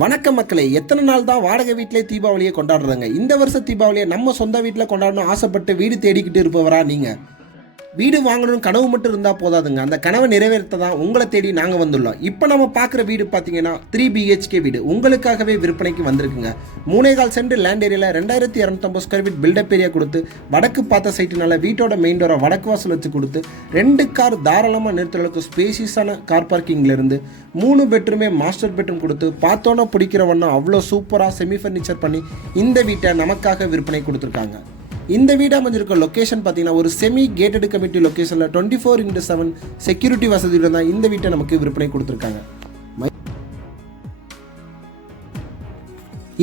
வணக்கம் மக்களே, எத்தனை நாள் தான் வாடகை வீட்டிலே தீபாவளியை கொண்டாடுறாங்க. இந்த வருஷம் தீபாவளியை நம்ம சொந்த வீட்டில் கொண்டாடணும் ஆசைப்பட்டு வீடு தேடிக்கிட்டு இருப்பவரா நீங்கள்? வீடு வாங்கணும்னு கனவு மட்டும் இருந்தால் போதாதுங்க, அந்த கனவை நிறைவேற்ற தான் உங்களை தேடி நாங்கள் வந்துள்ளோம். இப்போ நம்ம பார்க்குற வீடு பார்த்தீங்கன்னா 3 BHK வீடு உங்களுக்காகவே விற்பனைக்கு வந்திருக்குங்க. 3.25 சென்ட் லேண்ட் ஏரியாவில் 2250 ஸ்கொயர் ஃபீட் பில்டப் ஏரியா கொடுத்து வடக்கு பார்த்த சைட்டுனால வீட்டோட மெயின் டோரை வடக்கு வாசல் வச்சு கொடுத்து 2 கார் தாராளமாக நிறுத்துறதுக்கு ஸ்பேசியஸான கார் பார்க்கிங்லேருந்து 3 பெட்ரூமே மாஸ்டர் பெட்ரூம் கொடுத்து பார்த்தோன்னா பிடிக்கிற வண்ணம் அவ்வளோ சூப்பராக செமி ஃபர்னிச்சர் பண்ணி இந்த வீட்டை நமக்காக விற்பனை கொடுத்துருக்காங்க. இந்த வீடு அமைஞ்சிருக்க லொக்கேஷன் பார்த்தீங்கன்னா ஒரு செமி கேட்டட் கமிட்டி லொக்கேஷனில் 24x7 செக்யூரிட்டி வசதியுடன் தான் இந்த வீட்டை நமக்கு விற்பனை கொடுத்துருக்காங்க.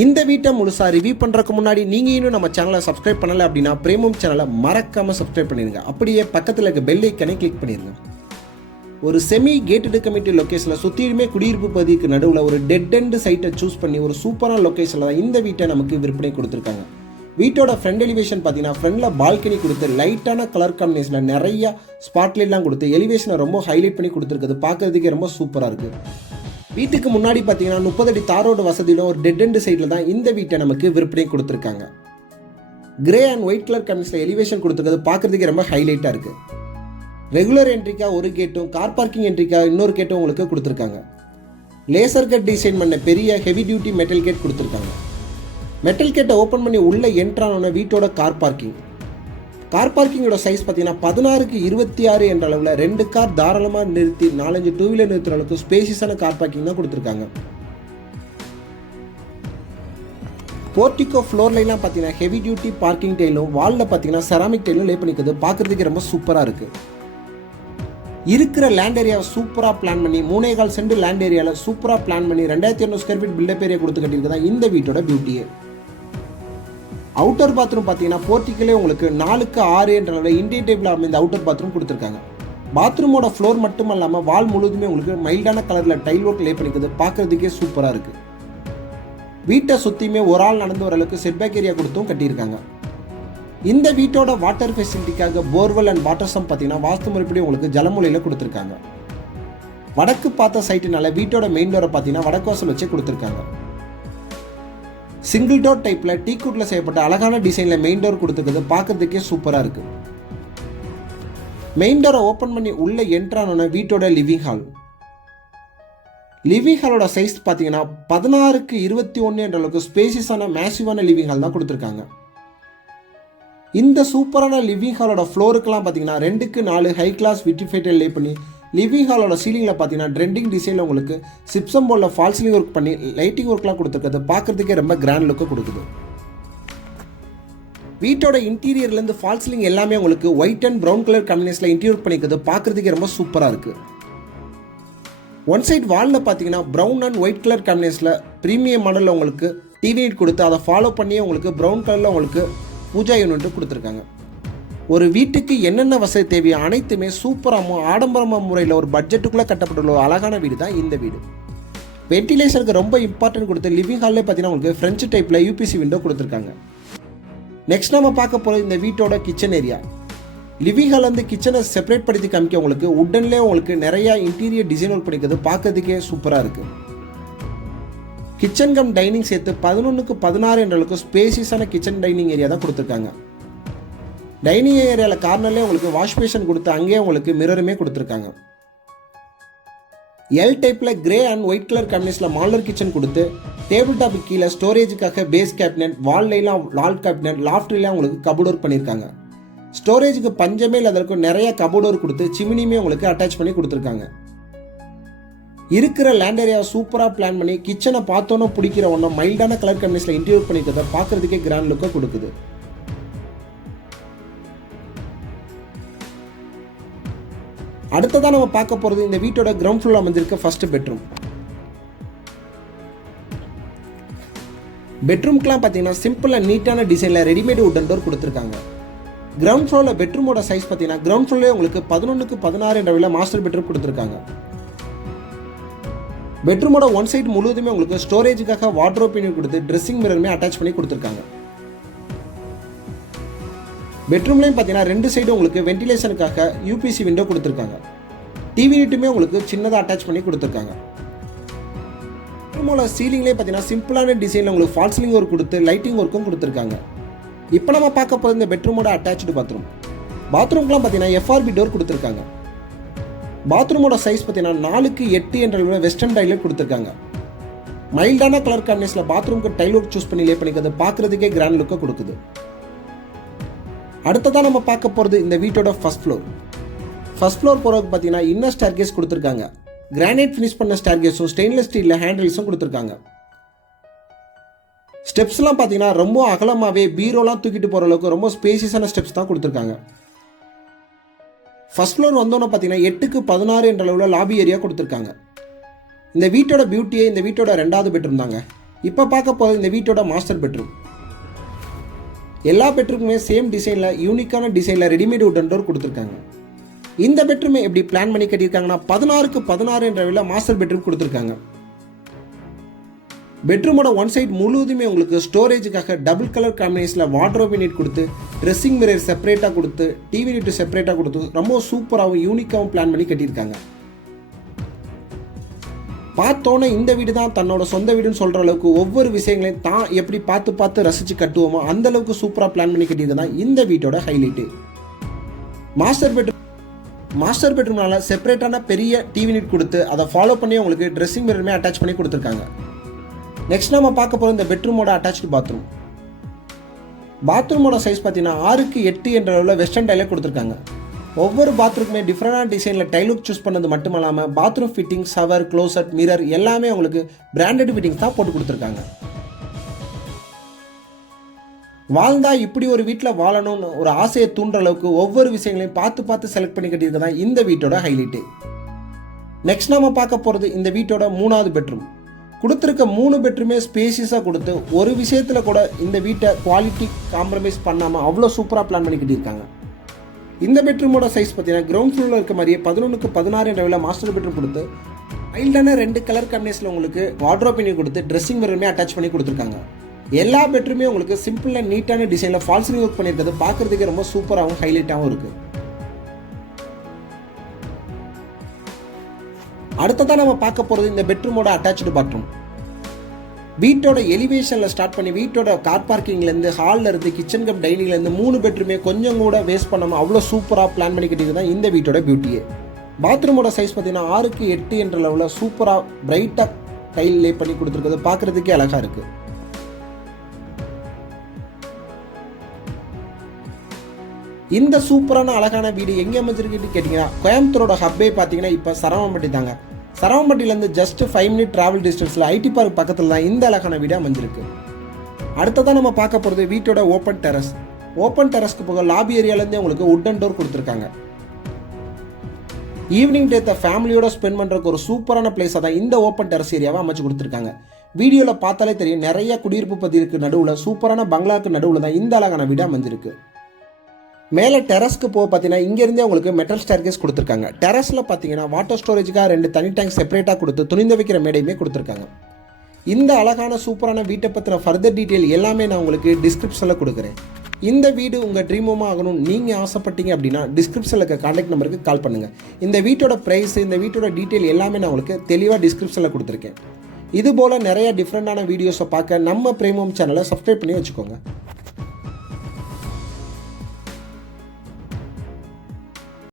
இந்த வீட்டை முழுசாக ரிவ்யூ பண்ணுறதுக்கு முன்னாடி நீங்கள் இன்னும் நம்ம சேனலை சப்ஸ்கிரைப் பண்ணலை அப்படின்னா பிரேமம் சேனலை மறக்காமல் சப்ஸ்கிரைப் பண்ணிடுங்க. அப்படியே பக்கத்தில் இருக்க பெல் ஐக்கனை கிளிக் பண்ணிடுங்க. ஒரு செமி கேட்டட் கமிட்டி லொக்கேஷனில் சுற்றியுமே குடியிருப்பு பகுதிக்கு நடுவில் ஒரு டெட் எண்ட் சைட்டை சூஸ் பண்ணி ஒரு சூப்பரான லொக்கேஷனில் தான் இந்த வீட்டை நமக்கு விற்பனை கொடுத்துருக்காங்க. வீட்டோட ஃப்ரண்ட் எலிவேஷன் பார்த்தீங்கன்னா ஃப்ரண்டில் பால்கனி கொடுத்து லைட்டான கலர் காம்பினேஷனில் நிறைய ஸ்பாட்லைட்லாம் கொடுத்து எலிவேஷனை ரொம்ப ஹைலைட் பண்ணி கொடுத்துருக்குது. பார்க்குறதுக்கே ரொம்ப சூப்பராக இருக்குது. வீட்டுக்கு முன்னாடி பார்த்தீங்கன்னா 30 அடி தார் ரோடு வசதியில் ஒரு டெட் எண்ட் சைடில் தான் இந்த வீட்டை நமக்கு விற்பனை கொடுத்துருக்காங்க. கிரே அண்ட் ஒயிட் கலர் காம்பினேஷனில் எலிவேஷன் கொடுத்துருக்கிறது பார்க்குறதுக்கே ரொம்ப ஹைலைட்டாக இருக்குது. ரெகுலர் என்ட்ரிக்காக ஒரு கேட்டும் கார் பார்க்கிங் என்ட்ரிக்காக இன்னொரு கேட்டும் உங்களுக்கு கொடுத்துருக்காங்க. லேசர் கட் டிசைன் பண்ண பெரிய ஹெவி டியூட்டி மெட்டல் கேட் கொடுத்துருக்காங்க. மெட்டல் கேட்டை ஓப்பன் பண்ணி உள்ளே என்ட்ரான வீட்டோட கார் பார்க்கிங்கோட சைஸ் பார்த்தீங்கன்னா 16x26 என்ற அளவில் 2 கார் தாராளமாக நிறுத்தி 4-5 டூ வீலர் நிறுத்துற அளவுக்கு ஸ்பேசியஸான கார் பார்க்கிங் தான் கொடுத்துருக்காங்க. போர்ட்டிகோ ஃப்ளோர் லைன்லாம் பார்த்தீங்கன்னா ஹெவி டியூட்டி பார்க்கிங் டைலும் வாலில் பார்த்தீங்கன்னா செராமிக் டைலும் லே பண்ணிக்கிறது பார்க்குறதுக்கு ரொம்ப சூப்பராக இருக்குது. இருக்கிற லேண்ட் ஏரியாவை சூப்பராக பிளான் பண்ணி 3.25 சென்ட் லேண்ட் ஏரியாவில் சூப்பராக பிளான் பண்ணி 2200 ஸ்கொயர் ஃபீட் பில்டப் ஏரியா கொடுத்து கட்டியிருக்கதான் இந்த வீட்டோட பியூட்டியே. அவுட்டர் பாத்ரூம் பார்த்தீங்கன்னா போர்ட்டிக்கலே உங்களுக்கு 4x6 என்ற அளவில் இண்டியன் டைப்பில் அமைந்த அவுட்டர் பாத்ரூம் கொடுத்துருக்காங்க. பாத்ரூமோட ஃப்ளோர் மட்டும் இல்லாமல் வால் முழுவதுமே உங்களுக்கு மைல்டான கலரில் டைல் ஒர்க் லே பண்ணிக்கிறது பார்க்குறதுக்கே சூப்பராக இருக்குது. வீட்டை சுற்றியுமே ஒரு ஆள் நடந்து வர அளவுக்கு செட்பேக் ஏரியா கொடுத்தும் கட்டியிருக்காங்க. இந்த வீட்டோட வாட்டர் ஃபெசிலிட்டிக்காக போர்வெல் அண்ட் வாட்டர் சம் பார்த்தீங்கன்னா வாஸ்து முறைப்படி உங்களுக்கு ஜலமூலையில் கொடுத்துருக்காங்க. வடக்கு பார்த்த சைட்டுனால வீட்டோட மெயின் டோரை பார்த்தீங்கன்னா வடக்கு வாசல் வச்சே கொடுத்துருக்காங்க. சிங்கிள் டோர் டைப்பில் டீக்குட்டில் செய்யப்பட்ட அழகான டிசைனில் மெயின் டோர் கொடுத்துருக்குது பார்க்கறதுக்கே சூப்பராக இருக்குது. மெயின் டோரை ஓப்பன் பண்ணி உள்ளே என்ட்ரானோன்னா வீட்டோட லிவிங் ஹாலோட சைஸ் பார்த்தீங்கன்னா 16x21 என்ற அளவுக்கு ஸ்பேசியஸான மேசிவான லிவிங் ஹால் தான் கொடுத்துருக்காங்க. இந்த சூப்பரான லிவிங் ஹாலோட ஃப்ளோருக்கெல்லாம் பார்த்தீங்கன்னா 2x4 ஹை கிளாஸ் விட்ரிஃபைட் லே பண்ணி லிவிங் ஹாலோட சீலிங்கில் பார்த்தீங்கன்னா ட்ரெண்டிங் டிசைனில் உங்களுக்கு சிப்சம் போர்டில் ஃபால் சீலிங் ஒர்க் பண்ணி லைட்டிங் ஒர்க்லாம் கொடுத்துருக்குது பார்க்குறதுக்கே ரொம்ப கிராண்ட் லுக்கு கொடுக்குது. வீட்டோட இன்டீரியர்லேருந்து ஃபால் சீலிங் எல்லாமே உங்களுக்கு ஒயிட் அண்ட் ப்ரௌன் கலர் காம்பினேஷனில் இன்டீரியர் பண்ணிக்கிறது பார்க்குறதுக்கே ரொம்ப சூப்பராக இருக்குது. ஒன் சைட் வாலில் பார்த்தீங்கன்னா ப்ரௌன் அண்ட் ஒயிட் கலர் காம்பினேஷனில் ப்ரீமியம் மாடலில் உங்களுக்கு டிவி யூனிட் கொடுத்து அதை ஃபாலோ பண்ணியே உங்களுக்கு ப்ரௌன் கலரில் உங்களுக்கு பூஜா யூனிட் கொடுத்துருக்காங்க. ஒரு வீட்டுக்கு என்னென்ன வசதி தேவையோ அனைத்துமே சூப்பராகவும் ஆடம்பரமாக முறையில் ஒரு பட்ஜெட்டுக்குள்ளே கட்டப்பட்டுள்ள ஒரு அழகான வீடு தான் இந்த வீடு. வென்டிலேஷனுக்கு ரொம்ப இம்பார்ட்டன்ட் கொடுத்து லிவிங் ஹாலில் பார்த்தீங்கன்னா உங்களுக்கு ஃப்ரெஞ்சு டைப்பில் யூபிசி விண்டோ கொடுத்துருக்காங்க. நெக்ஸ்ட் நம்ம பார்க்க போகிறது இந்த வீட்டோட கிச்சன் ஏரியா. லிவிங் ஹால்லேருந்து கிச்சனை செப்பரேட் படுத்தி காமிக்க உங்களுக்கு உடன்லேயே உங்களுக்கு நிறையா இன்டீரியர் டிசைன் ஒர்க் பண்ணிக்கிறது பார்க்கறதுக்கே சூப்பராக இருக்குது. கிச்சன் கம் டைனிங் சேர்த்து 11x16 என்ற அளவுக்கு ஸ்பேசியஸான கிச்சன் டைனிங் ஏரியா தான் கொடுத்துருக்காங்க. டைனிங் ஏரியாவில் கார்னர்லேயே உங்களுக்கு வாஷ் பேஷன் கொடுத்து அங்கேயே உங்களுக்கு மிரருமே கொடுத்துருக்காங்க. எல் டைப்பில் கிரே அண்ட் ஒயிட் கலர் காம்பினேஷனில் மாடலர் கிச்சன் கொடுத்து டேபிள் டாப்பு கீழே ஸ்டோரேஜுக்காக பேஸ் கேபினட், வால்லைலாம் வால் கேபினட், லாஃப்ட்லாம் உங்களுக்கு கபோர்ட் ஒர்க் பண்ணியிருக்காங்க. ஸ்டோரேஜுக்கு பஞ்சமே இல்லாதற்கு நிறைய கபோர்ட் ஒர்க் கொடுத்து சிமினியுமே உங்களுக்கு அட்டாச் பண்ணி கொடுத்துருக்காங்க. இருக்கிற லேண்ட் ஏரியாவை சூப்பராக பிளான் பண்ணி கிச்சனை பார்த்தோன்னே பிடிக்கிற ஒன்றும் மைல்டான கலர் காம்பினேஷனில் இன்டீரியர் பண்ணிக்கிறத பார்க்குறதுக்கே கிராண்ட் லுக்காக கொடுக்குது. அடுத்ததான் நம்ம பார்க்க போகிறது இந்த வீட்டோட கிரவுண்ட் ஃப்ளோரில் அமைஞ்சிருக்க ஃபர்ஸ்ட் பெட்ரூம்க்குலாம் பார்த்தீங்கன்னா சிம்பிள் அண்ட் நீட்டான டிசைனில் ரெடிமேட் உட்டன் டோர் கொடுத்துருக்காங்க. கிரவுண்ட் ஃப்ளோரில் பெட்ரூமோட சைஸ் பார்த்தீங்கன்னா கிரவுண்ட் ஃப்ளோர்லேயே உங்களுக்கு 11x16 என்ற அளவில் மாஸ்டர் பெட்ரூம் கொடுத்துருக்காங்க. பெட்ரூமோட ஒன் சைடு முழுவதுமே உங்களுக்கு ஸ்டோரேஜுக்காக வார்ட்ரோப் யூனிட் கொடுத்து ட்ரெஸ்ஸிங் மிரருமே அட்டாச் பண்ணி கொடுத்துருக்காங்க. பெட்ரூம்லேயும் பார்த்தீங்கன்னா 2 சைடு உங்களுக்கு வென்டிலேஷனுக்காக யூபிசி விண்டோ கொடுத்துருக்காங்க. டிவி யூனிட்டுமே உங்களுக்கு சின்னதாக அட்டாச் பண்ணி கொடுத்துருக்காங்க. பெட்ரூமோட சீலிங்லேயே பார்த்தீங்கன்னா சிம்பிளான டிசைனில் உங்களுக்கு ஃபால் சீலிங் ஒர்க் கொடுத்து லைட்டிங் ஒர்க்கும் கொடுத்துருக்காங்க. இப்போ நம்ம பார்க்க போகிறது இந்த பெட்ரூமோட அட்டாச்சு பாத்ரூம். பாத்ரூம்க்குலாம் பார்த்தீங்கன்னா எஃப்ஆர்பி டோர் கொடுத்துருக்காங்க. பாத்ரூமோட சைஸ் பார்த்தீங்கன்னா 4x8 என்ற அளவில் வெஸ்டர்ன் டைலர் கொடுத்துருக்காங்க. மைல்டான கலர் காம்பினேஷனில் பாத்ரூம்க்கு டைல் ஒர்க் சூஸ் பண்ணி லே பண்ணிக்கிறது பார்க்குறதுக்கே கிராண்ட் லுக்கை கொடுக்குது. அடுத்ததான் நம்ம பார்க்க போகிறது இந்த வீட்டோட ஃபர்ஸ்ட் ஃப்ளோர். ஃபர்ஸ்ட் ஃப்ளோர் போகிறதுக்கு பார்த்தீங்கன்னா இன்னர் ஸ்டேர்கேஸ் கொடுத்துருக்காங்க. கிரானைட் ஃபினிஷ் பண்ண ஸ்டேர்கேஸும் ஸ்டெயின்லெஸ் ஸ்டீலில் ஹேண்டில்ஸும் கொடுத்துருக்காங்க. ஸ்டெப்ஸ்லாம் பார்த்தீங்கன்னா ரொம்ப அகலமாகவே பீரோலாம் தூக்கிட்டு போகிற அளவுக்கு ரொம்ப ஸ்பேசியஸான ஸ்டெப்ஸ் தான் கொடுத்துருக்காங்க. ஃபர்ஸ்ட் ஃப்ளோர் வந்தோன்னே பார்த்தீங்கன்னா 8x16 என்ற அளவில் லாபி ஏரியா கொடுத்துருக்காங்க. இந்த வீட்டோட பியூட்டியே இந்த வீட்டோட 2வது பெட்ரூம் தாங்க. இப்போ பார்க்க போகிறது இந்த வீட்டோட மாஸ்டர் பெட்ரூம். எல்லா பெட்ரூமுமே சேம் டிசைனில் யூனிக்கான டிசைனில் ரெடிமேட் வுட்டன் டோர் கொடுத்துருக்காங்க. இந்த பெட்ரூமை எப்படி பிளான் பண்ணி கட்டியிருக்காங்கன்னா 16x16 என்ற அளவில் மாஸ்டர் பெட்ரூம் கொடுத்துருக்காங்க. பெட்ரூமோட ஒன் சைட் முழுவதுமே உங்களுக்கு ஸ்டோரேஜுக்காக டபுள் கலர் காம்பினேஷனில் வார்ட்ரோப் யூனிட் கொடுத்து ட்ரெஸ்ஸிங் மிரர் செப்பரேட்டாக கொடுத்து டிவி யூனிட் செப்பரேட்டாக கொடுத்து ரொம்ப சூப்பராகவும் யூனிக்காகவும் பிளான் பண்ணி கட்டியிருக்காங்க. பார்த்தோன்னே இந்த வீடு தான் தன்னோட சொந்த வீடுன்னு சொல்கிற அளவுக்கு ஒவ்வொரு விஷயங்களையும் தான் எப்படி பார்த்து ரசித்து கட்டுவோமோ அந்த அளவுக்கு சூப்பராக பிளான் பண்ணி கட்டியிருக்க தான் இந்த வீட்டோட ஹைலைட்டு. மாஸ்டர் பெட்ரூம்னால செப்பரேட்டான பெரிய டிவி யூனிட் கொடுத்து அதை ஃபாலோ பண்ணி உங்களுக்கு ட்ரெஸ்ஸிங் மிரருமே அட்டாச் பண்ணி கொடுத்துருக்காங்க. நெக்ஸ்ட் நம்ம பார்க்க போகிற இந்த பெட்ரூமோட அட்டாச்சு பாத்ரூம். பாத்ரூமோட சைஸ் பார்த்தீங்கன்னா 6x8 என்ற அளவில் வெஸ்டர்ன் டைலே கொடுத்துருக்காங்க. ஒவ்வொரு பாத்ரூமுமே டிஃப்ரெண்டான டிசைனில் டைல் லுக் சூஸ் பண்ணது மட்டும் இல்லாமல் bathroom fitting, shower, closet, mirror எல்லாமே உங்களுக்கு பிராண்டட் ஃபிட்டிங்ஸ் தான் போட்டு கொடுத்துருக்காங்க. வாழ்ந்தா இப்படி ஒரு வீட்டில் வாழணும்னு ஒரு ஆசையை தூண்டுற அளவுக்கு ஒவ்வொரு விஷயங்களையும் பார்த்து செலக்ட் பண்ணி கட்டியிருக்க தான் இந்த வீட்டோட ஹைலைட்டு. நெக்ஸ்ட் நம்ம பார்க்க போகிறது இந்த வீட்டோட 3வது பெட்ரூம். கொடுத்துருக்க 3 பெட்ரூமே ஸ்பேசியஸாக கொடுத்து ஒரு விஷயத்தில் கூட இந்த வீட்டை குவாலிட்டி காம்ப்ரமைஸ் பண்ணாமல் அவ்வளோ சூப்பராக பிளான் பண்ணி கட்டியிருக்காங்க. இந்த பெட்ரூமோட சைஸ் பார்த்தீங்கன்னா கிரவுண்ட் ஃப்ளோரில் இருக்க மாதிரியே 11x16 என்ற அளவில் மாஸ்டர் பெட்ரூம் கொடுத்து மைல்டான 2 கலர் காம்பினேஷனில் உங்களுக்கு வார்ட்ரோப் யூனிட் கொடுத்து ட்ரெஸ்ஸிங் மிரருமே அட்டாச் பண்ணி கொடுத்துருக்காங்க. எல்லா பெட்ரூமே உங்களுக்கு சிம்பிளாக நீட்டான டிசைனில் ஃபால் சீலிங் ஒர்க் பண்ணியிருக்கிறது பார்க்குறதுக்கு ரொம்ப சூப்பராகவும் ஹைலைட்டாகவும் இருக்குது. அடுத்ததான் நம்ம பார்க்க போகிறது இந்த பெட்ரூமோட அட்டாச்சு பாத்ரூம். வீட்டோட எலிவேஷனில் ஸ்டார்ட் பண்ணி வீட்டோட கார் பார்க்கிங்லேருந்து ஹாலில் இருந்து கிச்சன் கம் டைனிங்லேருந்து 3 பெட்ரூமே கொஞ்சம் கூட வேஸ்ட் பண்ணாமல் அவ்வளோ சூப்பராக பிளான் பண்ணி கட்டியது தான் இந்த வீட்டோட பியூட்டியே. பாத்ரூமோட சைஸ் பார்த்தீங்கன்னா 6x8 என்ற லெவலில் சூப்பராக பிரைட்டாக டைல் லே பண்ணி கொடுத்துருக்கிறது பார்க்குறதுக்கே அழகாக இருக்குது. இந்த சூப்பரான அழகான வீடு எங்கே அமைஞ்சிருக்குன்னு கேட்டிங்கன்னா கோயம்புத்தூரோட ஹப்பே பார்த்தீங்கன்னா இப்போ சரவணம்பட்டி தாங்க. சரவணம்பட்டியிலேருந்து ஜஸ்ட் 5 மினிட் டிராவல் டிஸ்டன்ஸில் ஐடி பார்க் பக்கத்தில் தான் இந்த அழகான வீடு அமைஞ்சிருக்கு. அடுத்ததான் நம்ம பார்க்க போகிறது வீட்டோட ஓப்பன் டெரஸ். ஓப்பன் டெரஸ்க்கு போக லாபி ஏரியாலேருந்து உங்களுக்கு வுட்டன் டோர் கொடுத்துருக்காங்க. ஈவினிங் டேத்தை ஃபேமிலியோட ஸ்பெண்ட் பண்ணுறதுக்கு ஒரு சூப்பரான பிளேஸாக தான் இந்த ஓப்பன் டெரஸ் ஏரியாவை அமைச்சு கொடுத்துருக்காங்க. வீடியோவில் பார்த்தாலே தெரியும் நிறைய குடியிருப்பு பகுதிக்கு நடுவில் சூப்பரான பங்களாவுக்கு நடுவில் தான் இந்த அழகான வீடு அமைஞ்சிருக்கு. மேலே டெரஸ்க்கு போக பார்த்தீங்கன்னா இங்கேருந்தே உங்களுக்கு மெட்டல் ஸ்டேர்கேஸ் கொடுத்துருக்காங்க. டெரஸில் பார்த்தீங்கன்னா வாட்டர் ஸ்டோரேஜுக்காக 2 தனி டேங்க் செப்பரேட்டாக கொடுத்து துணிந்து வைக்கிற மேடையுமே கொடுத்துருக்காங்க. இந்த அழகான சூப்பரான வீட்டை பற்றின ஃபர்தர் டீட்டெயில் எல்லாமே நான் உங்களுக்கு டிஸ்கிரிப்ஷனில் கொடுக்குறேன். இந்த வீடு உங்கள் ட்ரீம் ஹோமாக ஆகணும்னு நீங்கள் ஆசைப்பட்டீங்க அப்படின்னா டிஸ்கிரிப்ஷனில் இருக்க கான்டாக்ட் நம்பருக்கு கால் பண்ணுங்கள். இந்த வீட்டோட ப்ரைஸ், இந்த வீட்டோட டீட்டெயில் எல்லாமே நான் உங்களுக்கு தெளிவாக டிஸ்கிரிப்ஷனில் கொடுத்துருக்கேன். இதுபோல் நிறைய டிஃப்ரெண்டான வீடியோஸை பார்க்க நம்ம பிரேம் ஹோம் சேனலை சப்ஸ்கிரைப் பண்ணி வச்சுக்கோங்க.